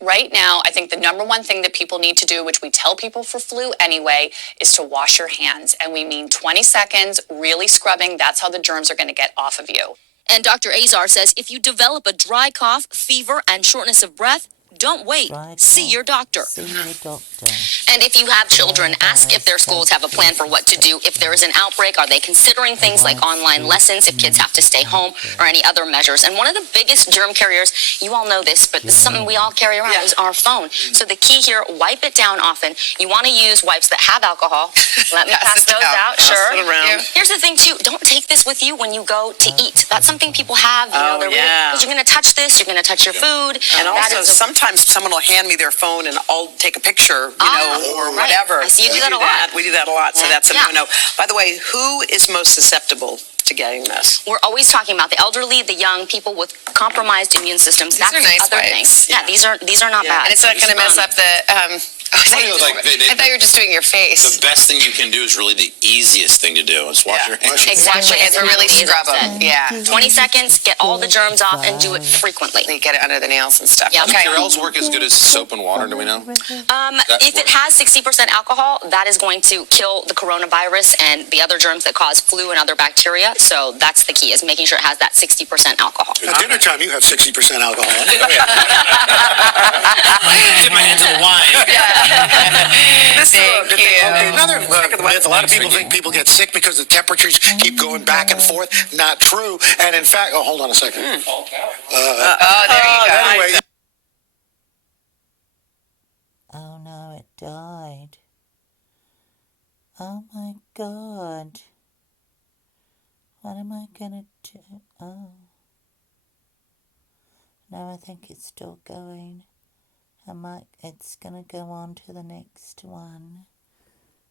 Right now, I think the number one thing that people need to do, which we tell people for flu anyway, is to wash your hands. And we mean 20 seconds, really scrubbing. That's how the germs are going to get off of you. And Dr. Azar says if you develop a dry cough, fever, and shortness of breath, don't wait. See your doctor. And if you have children, ask if their schools have a plan for what to do. If there is an outbreak, are they considering things like online lessons if kids have to stay home or any other measures? And one of the biggest germ carriers, you all know this, but this is something we all carry around, is our phone. So the key here, wipe it down often. You want to use wipes that have alcohol. Let me pass those out. Sure. Here's the thing, too. Don't take this with you when you go to eat. That's something people have. Because you're going to touch this, you're going to touch your food. And also, sometimes someone will hand me their phone and I'll take a picture, or whatever. I see you do that a lot. We do that a lot, so that's a no-no. By the way, who is most susceptible to getting this? We're always talking about the elderly, the young, people with compromised immune systems. These are nice other wipes. things. Yeah, these are not bad. And it's not going to mess up the... I thought you were just doing your face. The best thing you can do is really the easiest thing to do is wash your hands. Exactly. It's really scrub them. Yeah. 20 seconds, get all the germs off, and do it frequently. They get it under the nails and stuff. Yeah. Does Purell's work as good as soap and water, do we know? If it has 60% alcohol, that is going to kill the coronavirus and the other germs that cause flu and other bacteria. So that's the key, is making sure it has that 60% alcohol. At dinner time, you have 60% alcohol. Dip my hands in the wine. Thank you. Okay, another myth. A lot of people think people get sick because the temperatures keep going back and forth. Not true. And in fact, hold on a second. There you go. Anyway. Oh no, it died. Oh my God. What am I gonna do? Oh. No, I think it's still going. It's gonna go on to the next one.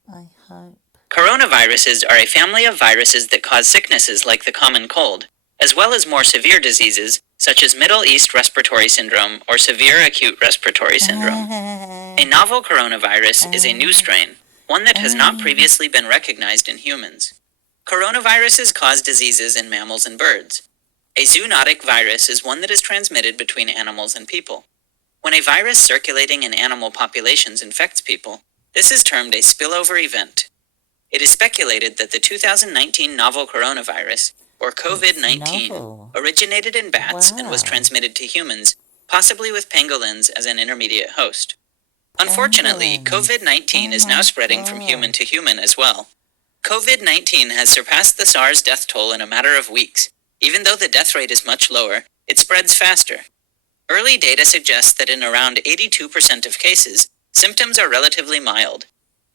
I hope. Coronaviruses are a family of viruses that cause sicknesses like the common cold, as well as more severe diseases such as Middle East Respiratory Syndrome or Severe Acute Respiratory Syndrome. A novel coronavirus is a new strain, one that has not previously been recognized in humans. Coronaviruses cause diseases in mammals and birds. A zoonotic virus is one that is transmitted between animals and people. When a virus circulating in animal populations infects people, this is termed a spillover event. It is speculated that the 2019 novel coronavirus, or COVID-19, originated in bats and was transmitted to humans, possibly with pangolins as an intermediate host. Unfortunately, COVID-19 is now spreading from human to human as well. COVID-19 has surpassed the SARS death toll in a matter of weeks. Even though the death rate is much lower, it spreads faster. Early data suggests that in around 82% of cases, symptoms are relatively mild.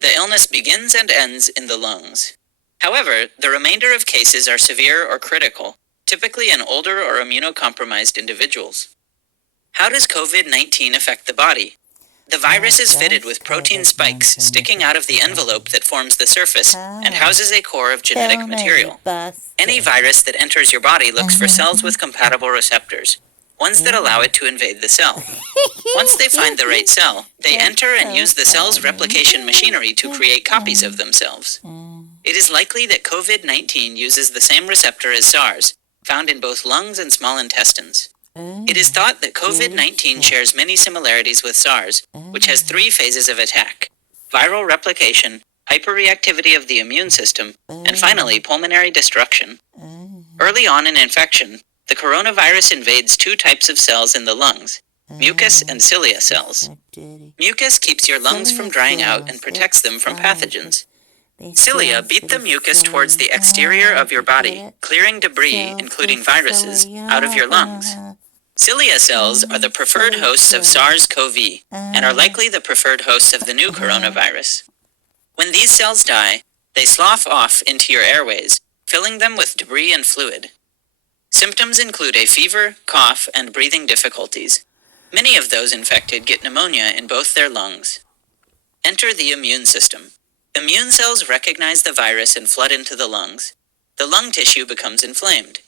The illness begins and ends in the lungs. However, the remainder of cases are severe or critical, typically in older or immunocompromised individuals. How does COVID-19 affect the body? The virus is fitted with protein spikes sticking out of the envelope that forms the surface and houses a core of genetic material. Any virus that enters your body looks for cells with compatible receptors, ones that allow it to invade the cell. Once they find the right cell, they enter and use the cell's replication machinery to create copies of themselves. It is likely that COVID-19 uses the same receptor as SARS, found in both lungs and small intestines. It is thought that COVID-19 shares many similarities with SARS, which has 3 phases of attack: viral replication, hyperreactivity of the immune system, and finally pulmonary destruction. Early on in infection, the coronavirus invades 2 types of cells in the lungs, mucus and cilia cells. Mucus keeps your lungs from drying out and protects them from pathogens. Cilia beat the mucus towards the exterior of your body, clearing debris, including viruses, out of your lungs. Cilia cells are the preferred hosts of SARS-CoV and are likely the preferred hosts of the new coronavirus. When these cells die, they slough off into your airways, filling them with debris and fluid. Symptoms include a fever, cough, and breathing difficulties. Many of those infected get pneumonia in both their lungs. Enter the immune system. Immune cells recognize the virus and flood into the lungs. The lung tissue becomes inflamed.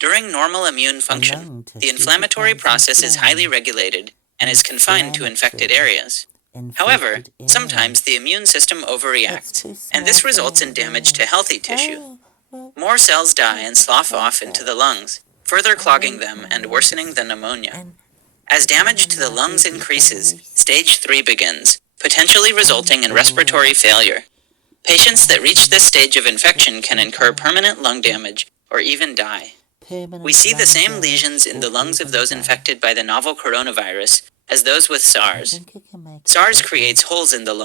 During normal immune function, the inflammatory process is highly regulated and is confined to infected areas. However, sometimes the immune system overreacts, and this results in damage to healthy tissue. More cells die and slough off into the lungs, further clogging them and worsening the pneumonia. As damage to the lungs increases, stage 3 begins, potentially resulting in respiratory failure. Patients that reach this stage of infection can incur permanent lung damage or even die. We see the same lesions in the lungs of those infected by the novel coronavirus as those with SARS. SARS creates holes in the lung